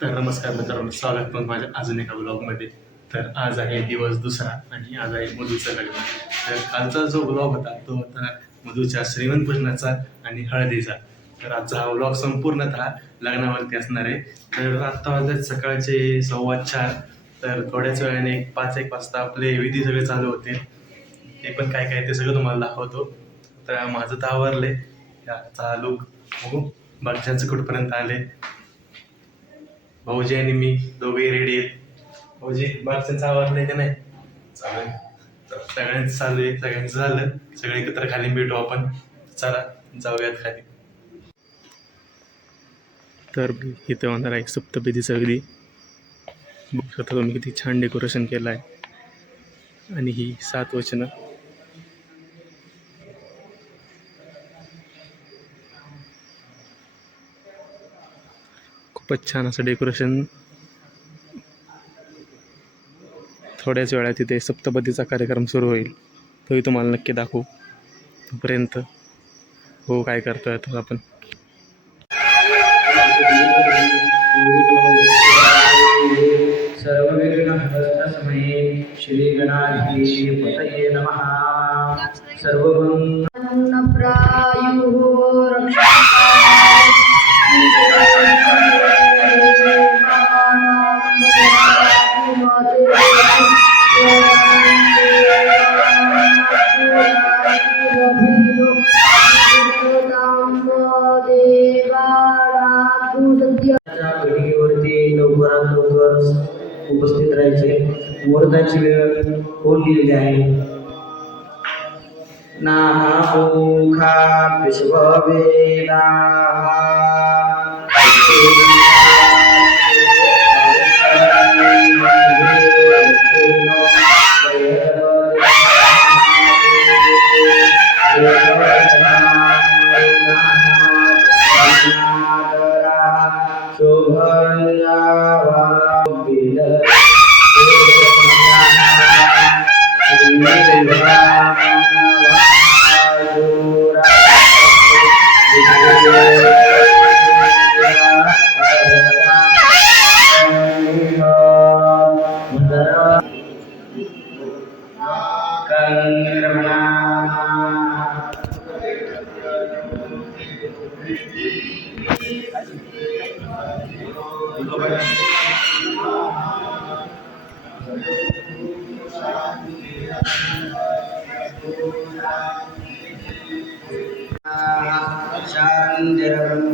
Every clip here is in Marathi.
तर नमस्कार मित्रांनो, स्वागत पण माझ्या अजून एका ब्लॉगमध्ये. तर आज आहे दिवस दुसरा आणि आज आहे मधूचं लग्न. तर कालचा जो ब्लॉग होता तो होता मधूच्या श्रीमंतपूजनाचा आणि हळदीचा. तर आजचा हा ब्लॉग संपूर्णतः लग्नावरती असणार आहे. तर आत्ता वाजत सकाळचे 4:15. तर थोड्याच वेळाने 5-1 वाजता आपले विधी सगळे चालू होते. ते पण काय काय ते सगळं तुम्हाला दाखवतो. तर माझं तर आवरले याचा लुक बघू बाकीच्यांचं कुठपर्यंत आले. भाऊजी आणि मी दोघेही रेडी आहेत. भाऊजी बाकीच्यांचं आवरलंय का नाही? चालेल. सगळ्यांचं चालू आहे, सगळ्यांचं झालं. सगळे एकत्र खाली भेटू आपण. चला जाऊयात खाली. तर इथं होणार आहे सप्तपदीचा विधी. बघू शकता तुम्ही किती छान डेकोरेशन केलं आहे. आणि ही 7 वचनं. खूपच छान असं डेकोरेशन. थोड्याच वेळात तिथे सप्तपदीचा कार्यक्रम सुरू होईल. तोही तुम्हाला नक्की दाखवू. तोपर्यंत हो काय करतोय आता आपण. सर्वविघ्नहस्तसमये श्री गणाधिपतये नमः. सर्वमंगलप्रायुः बैठकीवरती लवकरात लवकर उपस्थित राहायचे. मुहूर्ताची वेळ होऊन गेलेली आहे. नामुखा विश्ववेदा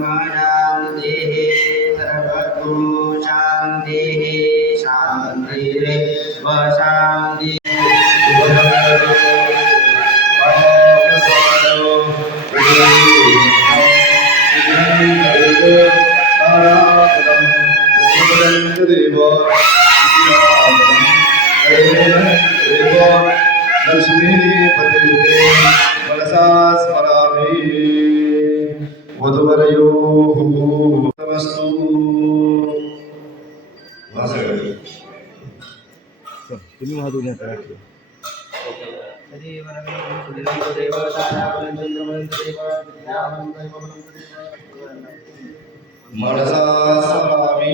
शान्तिर्ब्रह्मणान्तिः सर्वतो शान्तिः शान्तिरेव शान्तिः. लक्ष्मीपते मनसा स्मरामि वधूवरयोः नमस्तु. तुम्ही वाजवून मनसा स्मरामि.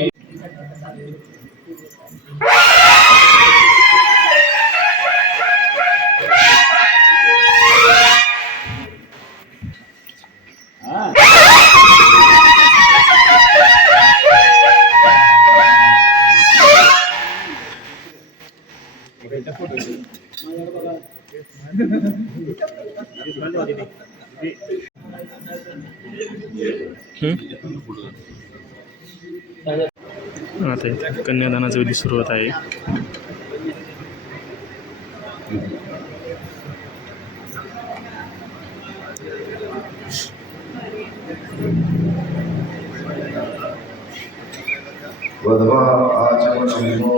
आता इथे कन्यादानाचा विधी सुरू होत आहे. वधवा आचमनमो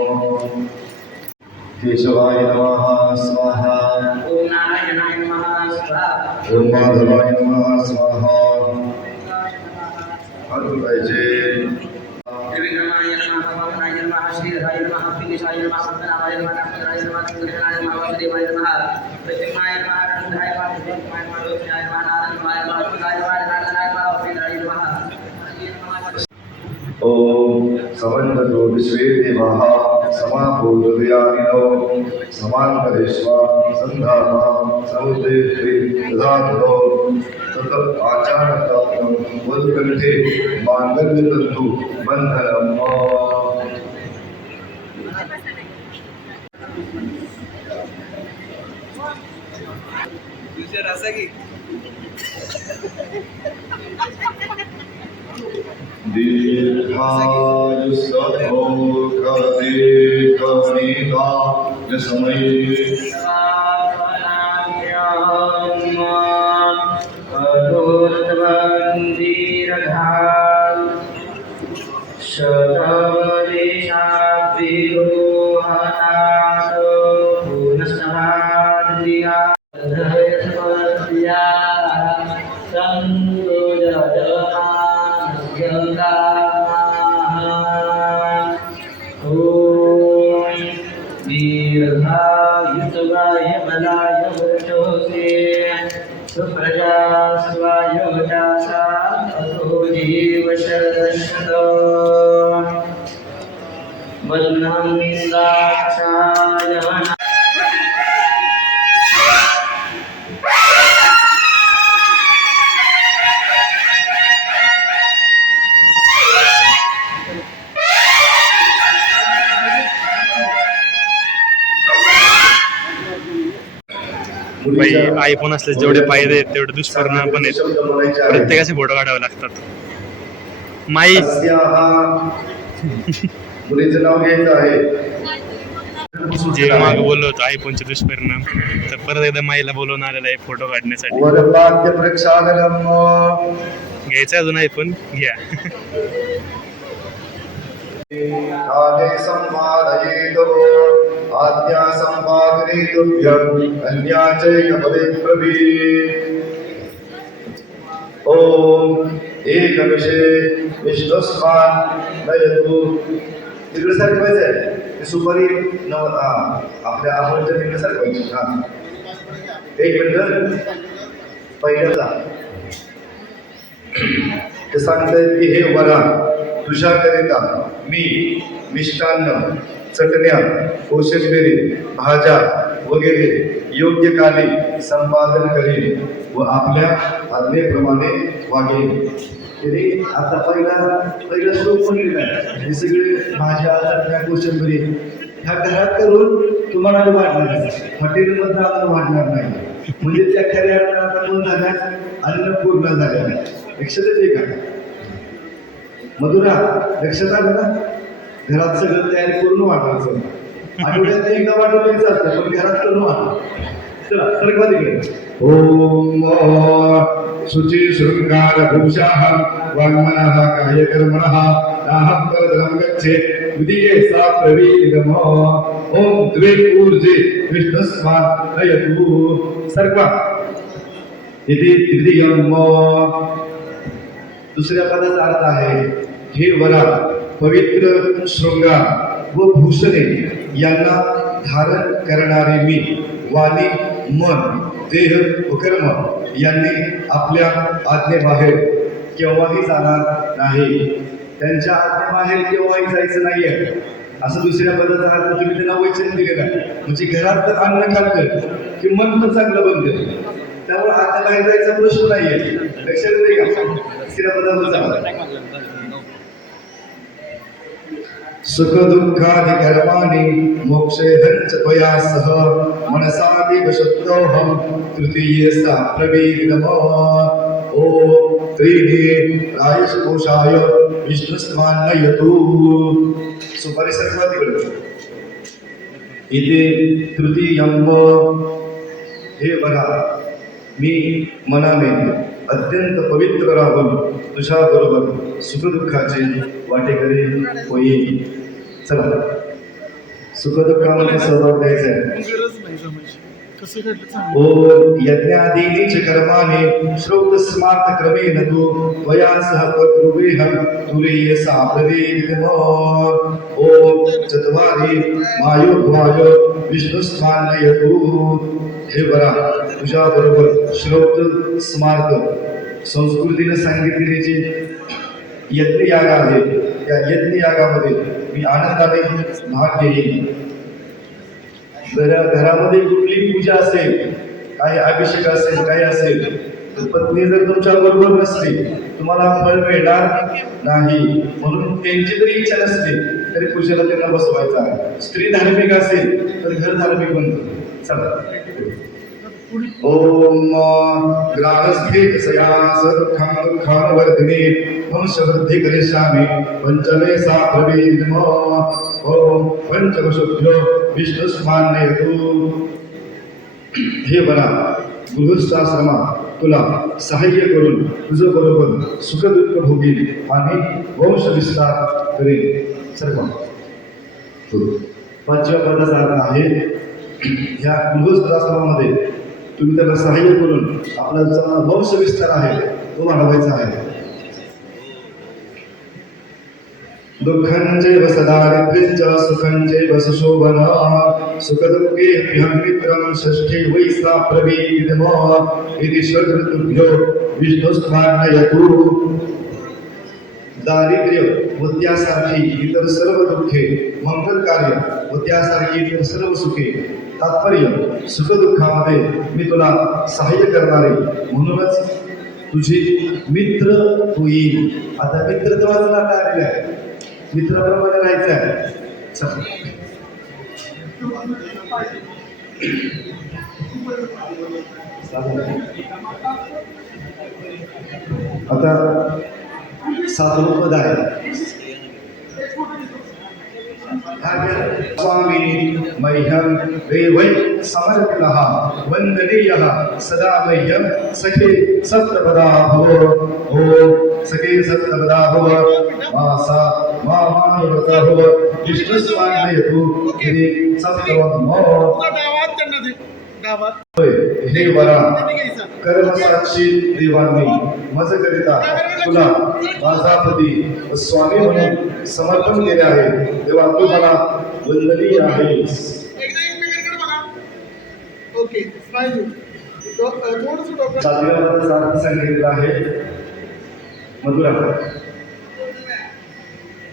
केशवाय नमः स्वाहा. ओम नारायणाय नमः स्वाहा. ओम माधवाय नमः स्वाहा. पाहिजे. त्रिविक्रमाय नमः भगवानाय नमः श्रीधराय नमः पिंगीशाय नमः सत्यनारायणाय नमः नारायणाय नमः कृष्णाय नमः वासुदेवाय नमः प्रतिमाय नमः कृष्णाय नमः कृष्णाय नमः लोचनाय नमः नारायणाय नमः सुधाय नमः नारायणाय नमः श्रीधराय नमः. ओम समन्वतो विश्वे देवाः समाभूतदयानिनो समान्तरेष्वा सन्धामा समुद्रे दधातुनो तत आचारतात्मं वदुकण्ठे माङ्गल्यतन्तु बन्धनम् दीर्घायुष्यभोगदेकवनिता यशमये दीर्घायुष्य बलाय वर्षोऽसि सुप्रजा स्वायोदासा अतो जीवशरशत वदनं निन्दाक्षाय बाई आयफोन असले जेवढे फायदे आहेत तेवढे दुष्परिणाम पण आहेत. प्रत्येकाचे फोटो काढावे लागतात. माई मुलीचं नाव घ्यायचं आहे. जे माग बोललो होतो आयफोनचे दुष्परिणाम, तर परत एकदा माईला बोलवून आलेला आहे फोटो काढण्यासाठी. वरवाक्य प्रक्षालनम घ्यायचा अजून आयफोन घ्या. काले संवादयेतो आद्या संवादनेतुभ्यम् अन्याचैकपदे ब्रवीत्. ओम एकविषे विष्णुस्मान् नयतु. तिकडे सारखं सुपारी आपल्या आवडच्या तिकडे सारखं. एक मिनिट पहिल्याचा ते सांगतायत की हे वरा तुझ्याकरिता मी मिष्टान्न चटण्या कोशिंबिरी भाज्या वगैरे योग्य काली संपादन करेन व आपल्या आज्ञेप्रमाणे वागेन. तरी आता पहिला श्लोक म्हणलेला आहे. हे सगळे भाज्या चटण्या कोशिंबिरी ह्या घरात करून तुम्हाला वाढणार नाही, हॉटेलमधनं आपण वाढणार नाही. म्हणजे त्या खऱ्या अर्थात दोन झाल्या अन्न पूर्ण झाल्या. लक्षात येते का मधुरा? लक्षात आलं ना? घरात सगळं तयारी करून वाटायचं. आठवड्यात एकदा वाटवलं चालतं, पण घरात करून वाटलं. चला सरका तिकडे. ओम शुची शृंगार भूषाः वाङ्मनः कायकर्मणः नाहं परधनं गच्छे उदिके सा प्रवीदम. ओम द्वे ऊर्जे विष्णुस्मान् नयतु. सर्वा इति तृतीयम्. दुसऱ्या पदाचा अर्थ आहे हे वरा पवित्र शृंगार व भूषणे यांना धारण करणारे मी वाणी मन देह व कर्म यांनी आपल्या आज्ञेबाहेर केव्हाही जाणार नाही. त्यांच्या आज्ञेबाहेर केव्हाही जायचं नाहीये असं दुसऱ्या पदाचा अर्थ तुम्ही त्यांना वचन दिलेलं आहे. म्हणजे घरात अन्न खाल्लं की मन पण चांगलं बनतं, त्यामुळे आज्ञेबाहेर जायचा प्रश्न नाहीये. लक्षात येते का? दुसऱ्या पदाचा सुख दुःखादि कर्माणि मोक्षेहञ्च त्वया सह मनसादिव शुद्धोऽहं तृतीयेसा प्रवीदम. ओ त्रीणि रायशकोशाय विष्णुस्मान् नयतु. सुपारी सर्वात तिकडे. इथे तृतीयं. हे वरा मी मनाने अत्यंत पवित्र राहून तुझ्याबरोबर सुखदुःखाचे वाटेकरी होईल. चला सुखदुःखामध्ये सहभाग द्यायचा आहे. ओ यज्ञादीनि च कर्माणि श्रौत स्मार्त क्रमेण तु त्वया सह प्रकृवेहं तुरीयसा प्रवीदम. ओम चत्वारि मायोद्वाय विष्णुस्मान् नयतु. हे वरा तुझ्याबरोबर श्रौत स्मार्त संस्कृतीने सांगितलेले जे यज्ञयाग आहे या यज्ञ यागामध्ये मी आनंदाने भाग घेईन. जर घरामध्ये कुठली पूजा असेल, काही अभिषेक असेल, काही असेल, तर पत्नी जर तुमच्या बरोबर नसली तुम्हाला फळ मिळणार नाही. म्हणून त्यांची जरी इच्छा नसली तरी पूजेला त्यांना बसवायचं आहे. स्त्री धार्मिक असेल तर घर धार्मिक बनतं. चला. ओम ग्रामस्थे सयास खम वर्धने वंशवृद्धि करिष्यामि पंचमे सा प्रवीण ओम पंचवशुभ्यो विष्णुस्मान्यतु. हे बरा गृहस्थाश्रमा तुला सहाय्य करून तुझं बरोबर सुखदुःख भोगील आणि वंश विस्तार करेल. सर्व पाचव्या पदाचा अर्थ आहे ह्या गृहस्थाश्रमामध्ये तुम्ही त्याला सहाय्य करून आपला जो वंश विस्तार आहे तो वाढवायचा आहे. दुःखंचैव सदारिद्र्यंच सुखंचैव सुशोभन सुखदुःखेभ्यः मित्रं षष्ठे वै सा प्रवीणः इति षड्ऋतुभ्यो विष्णुस्मान्यतु. दारिद्र्य व त्यासारखी इतर सर्व दुःखे, मंगल कार्य व त्यासारखी इतर सर्व सुखे, तात्पर्य सुखदुःखामध्ये मी तुला सहाय्य करणारे म्हणूनच तुझी मित्र होईल. आता मित्रत्वाचं नातं आलेलं आहे, मित्राप्रमाणे राहायचं आहे. आता 7वं पद आहे. स्वामी मह्यं देवै समर्पितः वंदनीयः सदा मह्यं सखे सप्तपदा भव. ओम सखे सप्तपदा भव मासा मामानुव्रता भव विष्णुस्मान्यतु इति सप्तमं हे वरा कर्मसाक्षी देवांनी माझकरिता तुला माझा पती व स्वामी म्हणून समर्पण केले आहे. तेव्हा तू मला वंदनीय आहेस. सातव्या पदाचा अर्थ सांगितलेला आहे मधुरा.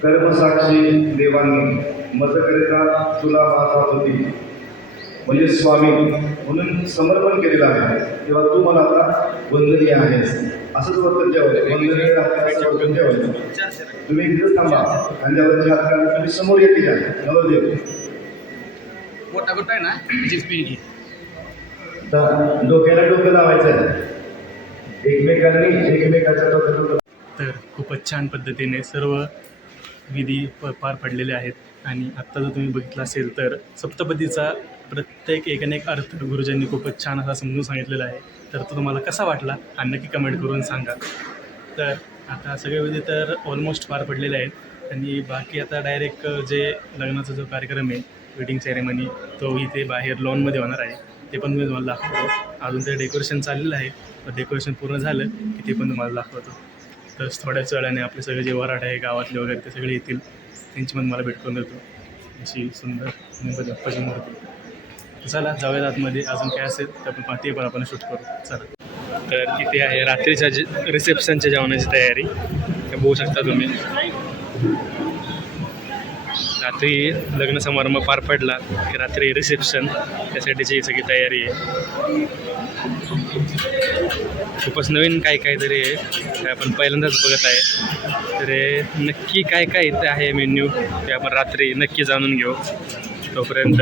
कर्मसाक्षी देवांनी माझकरिता तुला माझा पती म्हणजे स्वामी म्हणून समर्पण केलेलं आहे. तेव्हा तू मला आता वंदनीय आहेस. असंच वर्तन ठेवायचं, वंदनीय असं वर्तन ठेवायचं. तुम्ही इथेच थांबा आणि त्यावरची हात काढा. तुम्ही समोर येते घ्या नवरदेव. डोक्याला डोकं लावायचं आहे, एकमेकाच्या डोक्याला. तर खूपच छान पद्धतीने सर्व विधी पार पडलेले आहेत. आणि आत्ता जर तुम्ही बघितलं असेल तर सप्तपदीचा प्रत्येक एक अर्थ गुरुजींनी खूपच छान असा समजून सांगितलेला आहे. तर तो तुम्हाला कसा वाटला आणि नक्की कमेंट करून सांगा. तर आता सगळे विधी तर ऑलमोस्ट पार पडलेले आहेत आणि बाकी आता डायरेक्ट जे लग्नाचा जो कार्यक्रम आहे, वेडिंग सेरेमनी, तो इथे बाहेर लॉनमध्ये होणार आहे. ते पण मी तुम्हाला दाखवतो. अजून ते डेकोरेशन चाललेलं आहे, डेकोरेशन पूर्ण झालं की ते पण तुम्हाला दाखवतो. तर थोड्याच वेळाने आपले सगळे जे वराड आहे गावातले वगैरे ते सगळे येतील, त्यांची पण मला भेट करून देतो. अशी सुंदर गणपती बाप्पाची मूर्ती. चला जाऊयात आतमध्ये. अजून काय असेल तर आपण ते पण आपण शूट करू. चला. तर इथे आहे रात्रीच्या रिसेप्शनच्या जेवणाची तयारी. ते बघू शकता तुम्ही. रात्री लग्न समारंभ पार पडला की रात्री रिसेप्शन, त्यासाठीची सगळी तयारी आहे. खूपच नवीन काहीतरी आहे, ते आपण पहिल्यांदाच बघत आहे. तर नक्की काय इथे आहे मेन्यू ते आपण रात्री नक्की जाणून घेऊ. तोपर्यंत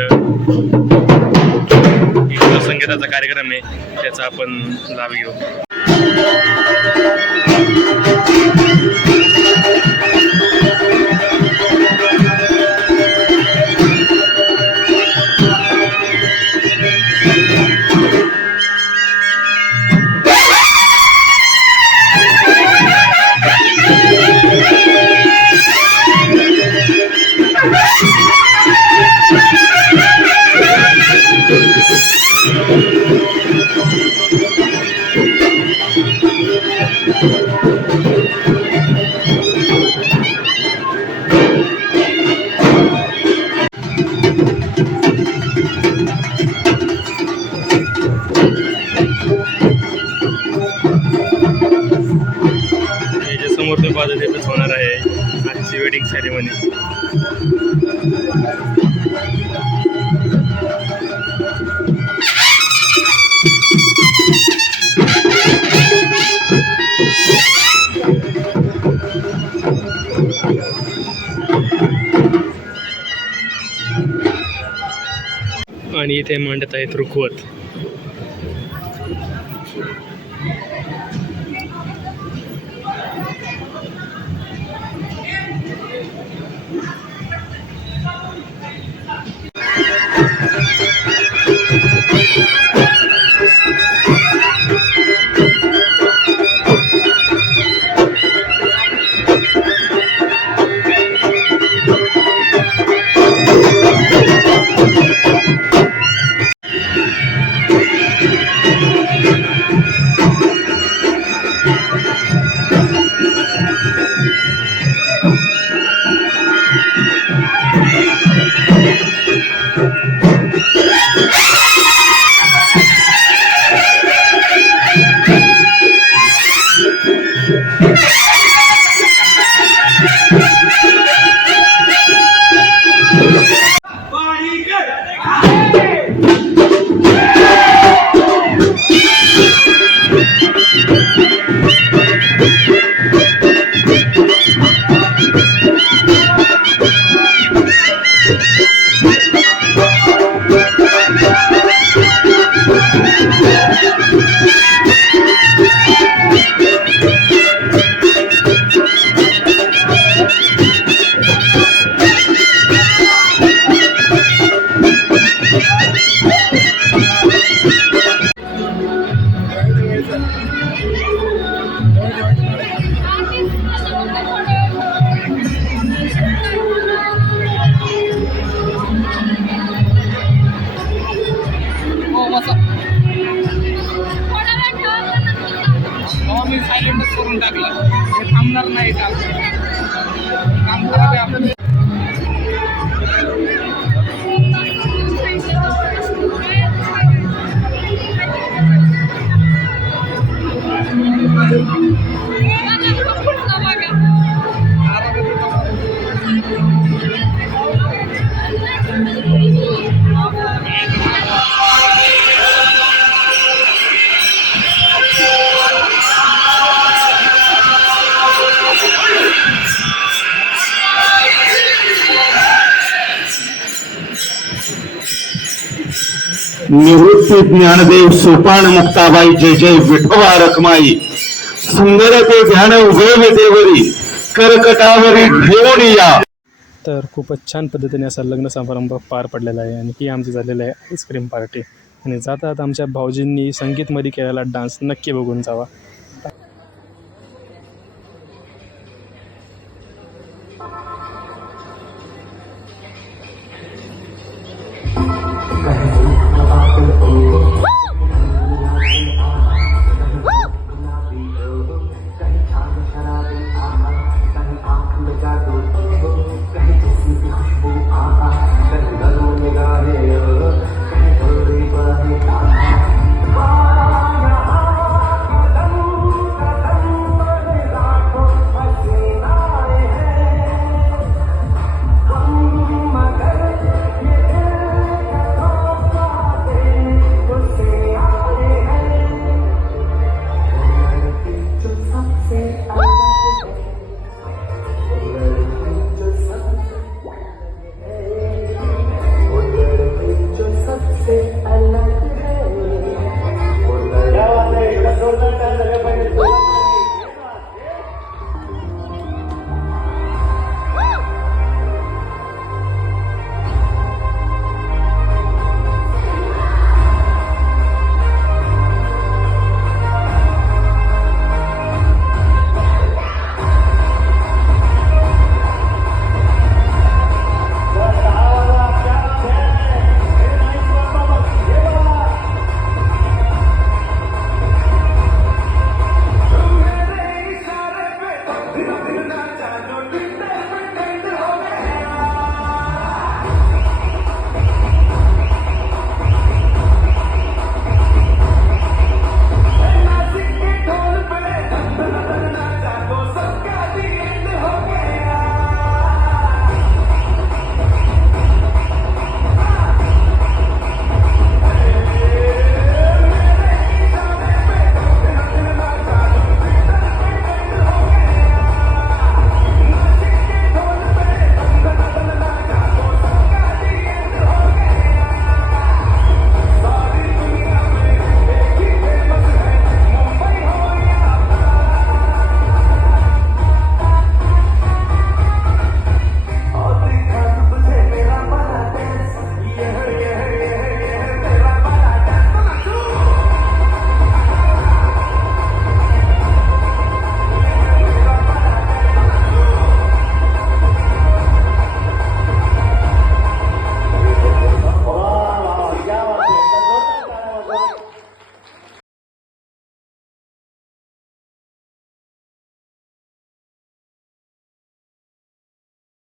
संगीताचा कार्यक्रम आहे त्याचा आपण लाभ घेऊ. समोर पद्धतीतच होणार आहे आजची वेडिंग ओपनिंग सेरेमनी. आणि इथे मांडत आहेत रुखवत. मी सायलेंटच करून टाकलं, हे थांबणार नाही का काम करावे आपण. निवृत्ती ज्ञानदेव सोपान मुक्ताबाई जय जय विठोबा रखमाई सुंदर ते ध्यान उभे देवरी कर्कटावरी ठेवून या. तर खूपच छान पद्धतीने असा लग्न समारंभ पार पडलेला आहे आणि ही आमची झालेली आहे आईस्क्रीम पार्टी. आणि जातात आमच्या भाऊजींनी संगीतमध्ये केलेला डान्स नक्की बघून जावा.